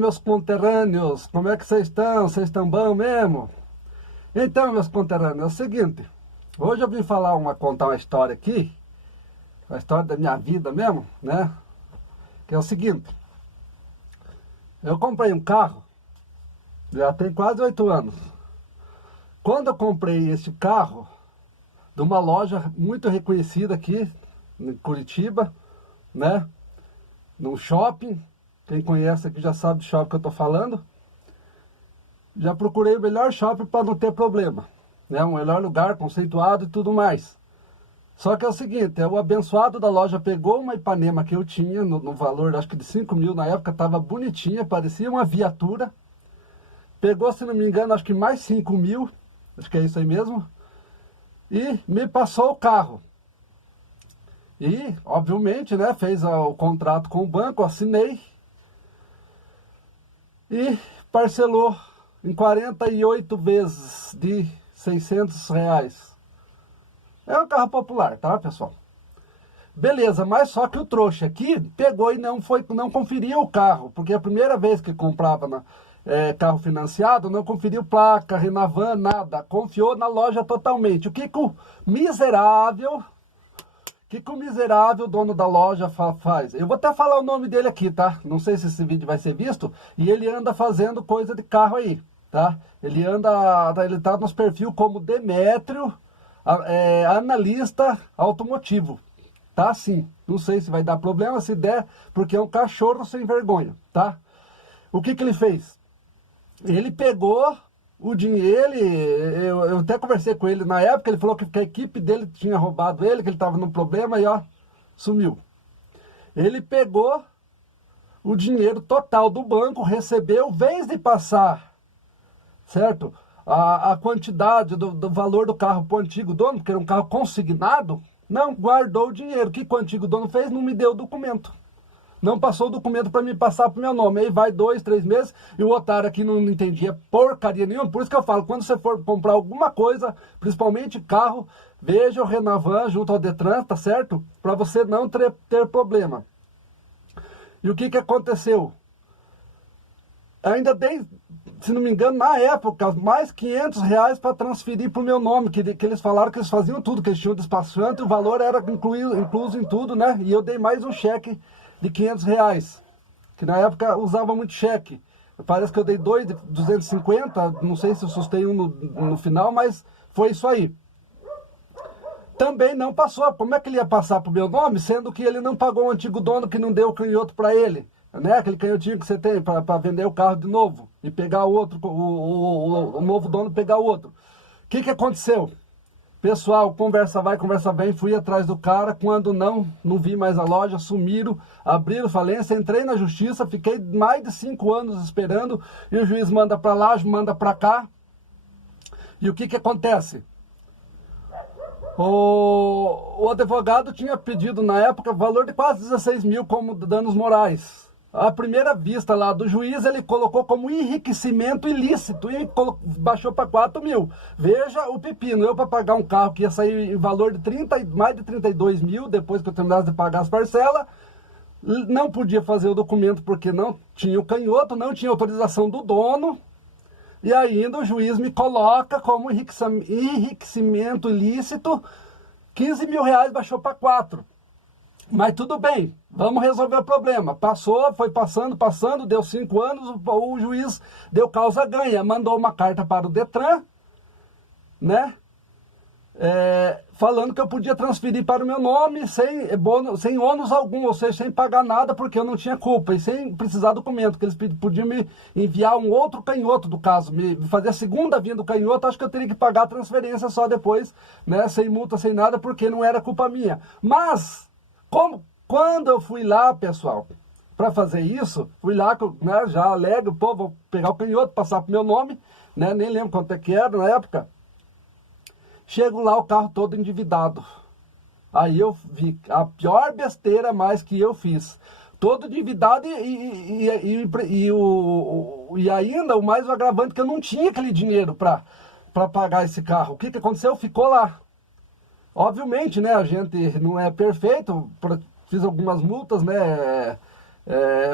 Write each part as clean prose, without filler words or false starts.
meus conterrâneos, como é que vocês estão? Vocês estão bom mesmo? Então, meus conterrâneos, é o seguinte, hoje eu vim contar uma história aqui, a história da minha vida mesmo, né? Que é o seguinte, eu comprei um carro, já tem quase 8 anos. Quando eu comprei esse carro, de uma loja muito reconhecida aqui, em Curitiba, né? Num shopping, quem conhece aqui já sabe do shopping que eu estou falando. Já procurei o melhor shopping para não ter problema, né? Um melhor lugar, conceituado e tudo mais. Só que é o seguinte, o abençoado da loja pegou uma Ipanema que eu tinha, no valor acho que de 5 mil, na época estava bonitinha, parecia uma viatura. Pegou, se não me engano, acho que mais 5 mil, acho que é isso aí mesmo, e me passou o carro. E, obviamente, né, fez o contrato com o banco, assinei e parcelou em 48 vezes de R$ 600. É um carro popular, tá, pessoal? Beleza, mas só que o trouxa aqui pegou e não conferiu o carro, porque a primeira vez que comprava carro financiado, não conferiu placa, Renavan, nada, confiou na loja totalmente. O que o miserável dono da loja faz? Eu vou até falar o nome dele aqui, tá? Não sei se esse vídeo vai ser visto. E ele anda fazendo coisa de carro aí, tá? Ele tá nos perfil como Demétrio, analista automotivo. Tá sim. Não sei se vai dar problema, se der, porque é um cachorro sem vergonha, tá? O que ele fez? Ele pegou o dinheiro, eu até conversei com ele na época, ele falou que a equipe dele tinha roubado ele, que ele estava num problema e ó, sumiu. Ele pegou o dinheiro total do banco, recebeu, vez de passar, certo? A quantidade do valor do carro para o antigo dono, porque era um carro consignado, não guardou o dinheiro. O que o antigo dono fez? Não me deu o documento. Não passou o documento para me passar para o meu nome. Aí vai 2, 3 meses e o otário aqui não entendia porcaria nenhuma. Por isso que eu falo, quando você for comprar alguma coisa, principalmente carro, veja o Renavan junto ao Detran, tá certo? Para você não ter problema. E o que aconteceu? Ainda dei, se não me engano, na época, mais R$ 500 para transferir para o meu nome, que eles falaram que eles faziam tudo, que eles tinham despachante, o valor era incluso em tudo, né? E eu dei mais um cheque de R$ 500, que na época usava muito cheque. Parece que eu dei 2 de 250, não sei se eu sustei um no final, mas foi isso aí. Também não passou. Como é que ele ia passar para o meu nome, sendo que ele não pagou o antigo dono que não deu o canhoto para ele? Né? Aquele canhotinho que você tem para vender o carro de novo e pegar o outro, o novo dono pegar o outro. O que aconteceu? Pessoal, conversa vai, conversa vem, fui atrás do cara, quando não vi mais a loja, sumiram, abriram falência, entrei na justiça, fiquei mais de 5 anos esperando, e o juiz manda para lá, manda para cá. E o que acontece? O advogado tinha pedido na época valor de quase 16 mil como danos morais. À primeira vista lá do juiz, ele colocou como enriquecimento ilícito e baixou para 4 mil. Veja o pepino, eu para pagar um carro que ia sair em valor de mais de 32 mil, depois que eu terminasse de pagar as parcelas, não podia fazer o documento porque não tinha o canhoto, não tinha autorização do dono, e ainda o juiz me coloca como enriquecimento ilícito, R$ 15 mil baixou para 4. Mas tudo bem, vamos resolver o problema. Passou, foi passando, deu 5 anos, o juiz deu causa ganha, mandou uma carta para o Detran, né? Falando que eu podia transferir para o meu nome sem ônus algum, ou seja, sem pagar nada porque eu não tinha culpa e sem precisar documento, que eles podiam me enviar um outro canhoto do caso, me fazer a segunda vinda do canhoto, acho que eu teria que pagar a transferência só depois, né? Sem multa, sem nada, porque não era culpa minha. Mas quando eu fui lá, pessoal, para fazer isso, fui lá, né, já alegre, pô, vou pegar o canhoto, passar pro meu nome, né, nem lembro quanto é que era na época. Chego lá, o carro todo endividado. Aí eu vi a pior besteira mais que eu fiz. Todo endividado e ainda o mais agravante que eu não tinha aquele dinheiro para pagar esse carro. O que aconteceu? Ficou lá. Obviamente, né, a gente não é perfeito, fiz algumas multas, né,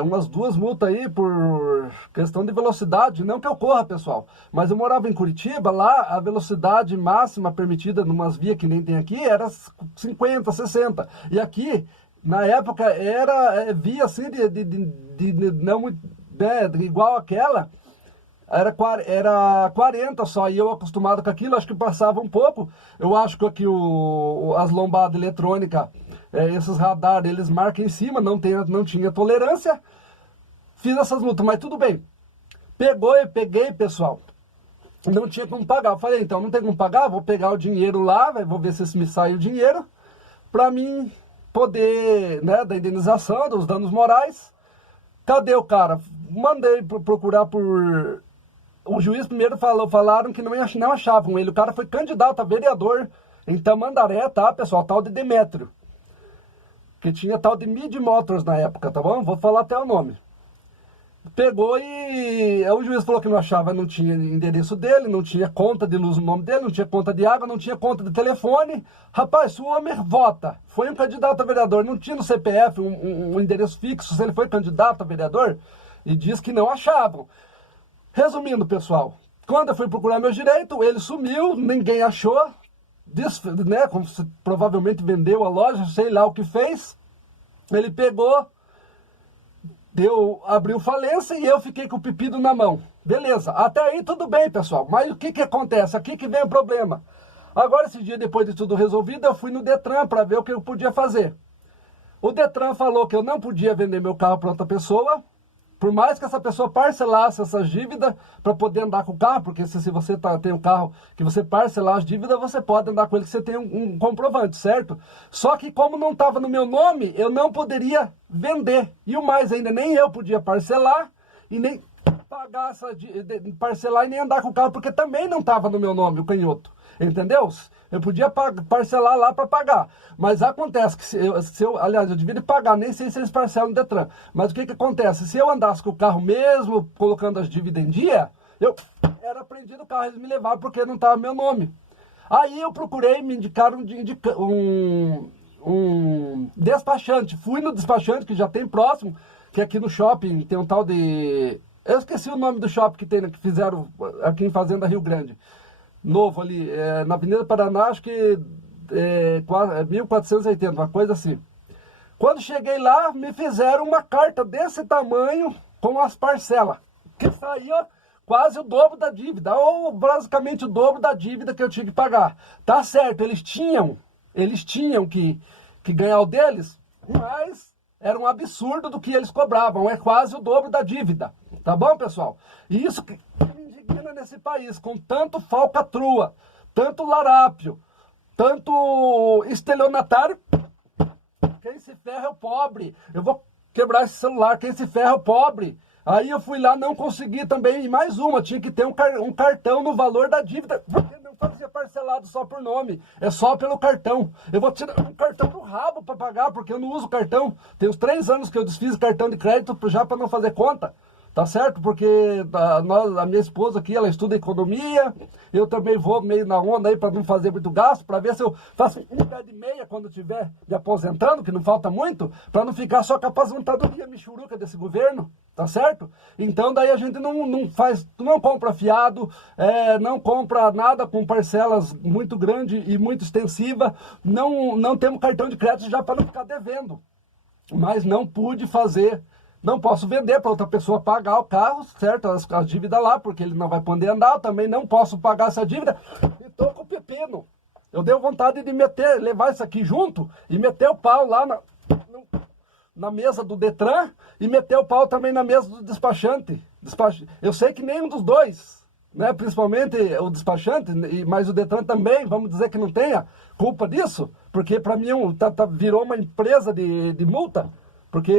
umas 2 multas aí por questão de velocidade, não que eu corra, pessoal, mas eu morava em Curitiba, lá a velocidade máxima permitida numas vias que nem tem aqui era 50, 60, e aqui, na época, era via assim não, né, igual aquela, era 40 só, e eu acostumado com aquilo, acho que passava um pouco. Eu acho que aqui as lombadas eletrônicas, esses radares, eles marcam em cima, não tinha tolerância. Fiz essas multas, mas tudo bem. Peguei, pessoal. Não tinha como pagar. Eu falei, então, não tem como pagar, vou pegar o dinheiro lá, vou ver se me sai o dinheiro, para mim poder, né, da indenização, dos danos morais. Cadê o cara? Mandei procurar por... O juiz primeiro falaram que não achavam ele. O cara foi candidato a vereador em Tamandaré, tá, pessoal? Tal de Demétrio. Que tinha tal de Mid Motors na época, tá bom? Vou falar até o nome. Pegou e o juiz falou que não achava, não tinha endereço dele, não tinha conta de luz no nome dele, não tinha conta de água, não tinha conta de telefone. Rapaz, se o homem vota, foi um candidato a vereador, não tinha no CPF um endereço fixo, se ele foi candidato a vereador, e diz que não achavam. Resumindo, pessoal, quando eu fui procurar meus direitos, ele sumiu, ninguém achou, né, como se provavelmente vendeu a loja, sei lá o que fez. Ele pegou, abriu falência e eu fiquei com o pepino na mão. Beleza, até aí tudo bem, pessoal, mas o que acontece? Aqui que vem o problema. Agora, esse dia, depois de tudo resolvido, eu fui no Detran para ver o que eu podia fazer. O Detran falou que eu não podia vender meu carro para outra pessoa, por mais que essa pessoa parcelasse essas dívidas para poder andar com o carro, porque se você tem um carro que você parcelar as dívidas, você pode andar com ele, que você tem um comprovante, certo? Só que como não estava no meu nome, eu não poderia vender. E o mais ainda, nem eu podia parcelar e nem pagar parcelar e nem andar com o carro, porque também não estava no meu nome, o canhoto. Entendeu? Eu podia parcelar lá para pagar. Mas acontece que aliás, eu devia de pagar, nem sei se eles parcelam no Detran. Mas o que acontece? Se eu andasse com o carro mesmo, colocando as dívidas em dia, eu era apreendido o carro, eles me levaram porque não estava meu nome. Aí eu procurei, me indicaram um despachante. Fui no despachante, que já tem próximo, que aqui no shopping tem um tal de... Eu esqueci o nome do shopping que fizeram aqui em Fazenda Rio Grande. Novo ali, na Avenida Paraná, acho que 1480, uma coisa assim. Quando cheguei lá, me fizeram uma carta desse tamanho com as parcelas, que saía quase o dobro da dívida, ou basicamente o dobro da dívida que eu tinha que pagar. Tá certo, eles tinham que ganhar o deles, mas era um absurdo do que eles cobravam, é quase o dobro da dívida. Tá bom, pessoal? E isso que nesse país, com tanto falcatrua, tanto larápio, tanto estelionatário, quem se ferra é o pobre. Eu vou quebrar esse celular, quem se ferra é o pobre. Aí eu fui lá, não consegui também, e mais uma, tinha que ter um cartão no valor da dívida, porque não fazia parcelado só por nome, é só pelo cartão. Eu vou tirar um cartão do rabo para pagar, porque eu não uso cartão. Tem uns 3 anos que eu desfiz cartão de crédito já para não fazer conta. Tá certo? Porque a minha esposa aqui, ela estuda economia, eu também vou meio na onda aí para não fazer muito gasto, para ver se eu faço um pé de meia quando eu estiver me aposentando, que não falta muito, para não ficar só com a aposentadoria michuruca desse governo, tá certo? Então daí a gente não compra fiado, não compra nada com parcelas muito grandes e muito extensivas, não temos cartão de crédito já para não ficar devendo, mas não pude fazer. Não posso vender para outra pessoa pagar o carro, certo? As dívidas lá, porque ele não vai poder andar. Eu também não posso pagar essa dívida. E tô com o pepino. Eu dei vontade de levar isso aqui junto e meter o pau lá na mesa do Detran e meter o pau também na mesa do despachante. Eu sei que nenhum dos dois, né? Principalmente o despachante, mas o Detran também, vamos dizer que não tenha culpa disso, porque para mim virou uma empresa de multa. Porque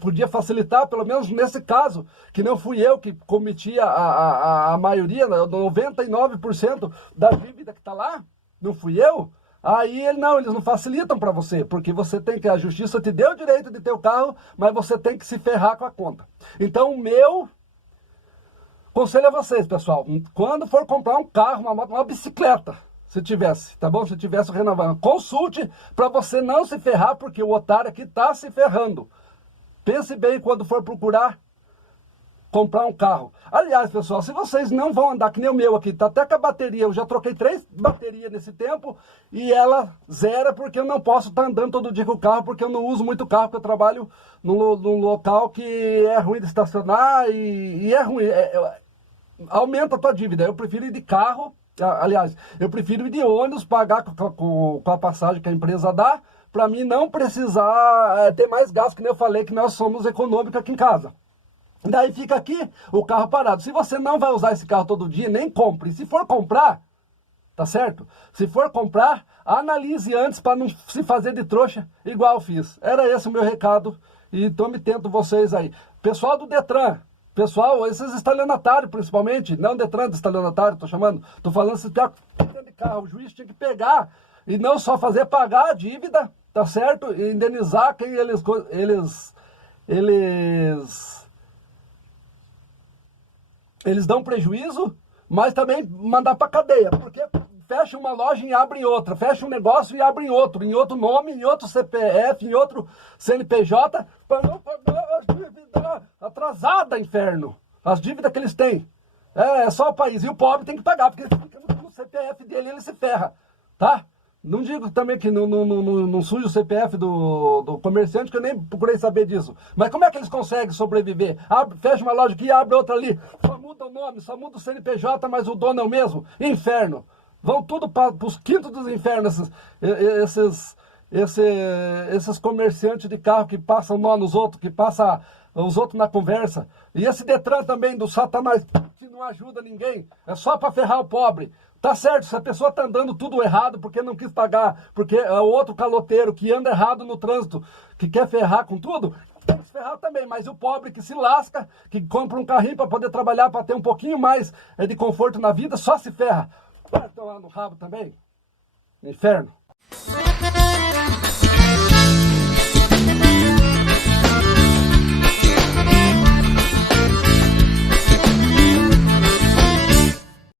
podia facilitar, pelo menos nesse caso, que não fui eu que cometi a maioria, 99% da dívida que está lá, não fui eu. Aí eles não facilitam para você, porque a justiça te deu o direito de ter o carro, mas você tem que se ferrar com a conta. Então o meu conselho a vocês, pessoal, quando for comprar um carro, uma moto, uma bicicleta, se tivesse, tá bom? Se tivesse renovando, consulte para você não se ferrar, porque o otário aqui tá se ferrando. Pense bem quando for procurar comprar um carro. Aliás, pessoal, se vocês não vão andar que nem o meu aqui, tá até com a bateria, eu já troquei 3 baterias nesse tempo e ela zera porque eu não posso estar andando todo dia com o carro, porque eu não uso muito carro, porque eu trabalho num local que é ruim de estacionar e é ruim, aumenta a tua dívida. Eu prefiro ir de carro, aliás, eu prefiro ir de ônibus, pagar com a passagem que a empresa dá, para mim não precisar ter mais gasto, que nem eu falei que nós somos econômicos aqui em casa. Daí fica aqui o carro parado. Se você não vai usar esse carro todo dia, nem compre. Se for comprar, tá certo? Se for comprar, analise antes para não se fazer de trouxa igual eu fiz. Era esse o meu recado e então me tento vocês aí. Pessoal do Detran, pessoal, esses estelionatários principalmente, não Detran de estelionatário, tô chamando, tô falando se tem de carro, o juiz tinha que pegar e não só fazer pagar a dívida, tá certo? E indenizar quem eles dão prejuízo, mas também mandar para cadeia, porque fecha uma loja e abre outra, fecha um negócio e abre em outro nome, em outro CPF, em outro CNPJ, para não pagar as dívidas atrasadas, inferno, as dívidas que eles têm. É só o país, e o pobre tem que pagar, porque fica no CPF dele, ele se ferra, tá? Não digo também que não suja o CPF do comerciante, que eu nem procurei saber disso. Mas como é que eles conseguem sobreviver? Fecha uma loja aqui e abre outra ali. Só muda o nome, só muda o CNPJ, mas o dono é o mesmo. Inferno. Vão tudo para os quintos dos infernos, esses comerciantes de carro que passam nó nos outros, que passam os outros na conversa. E esse Detran também do Satanás, que não ajuda ninguém. É só para ferrar o pobre. Tá certo, se a pessoa tá andando tudo errado porque não quis pagar, porque é o outro caloteiro que anda errado no trânsito, que quer ferrar com tudo, tem que se ferrar também. Mas o pobre que se lasca, que compra um carrinho para poder trabalhar, para ter um pouquinho mais de conforto na vida, só se ferra. Vai tomar no rabo também. Inferno.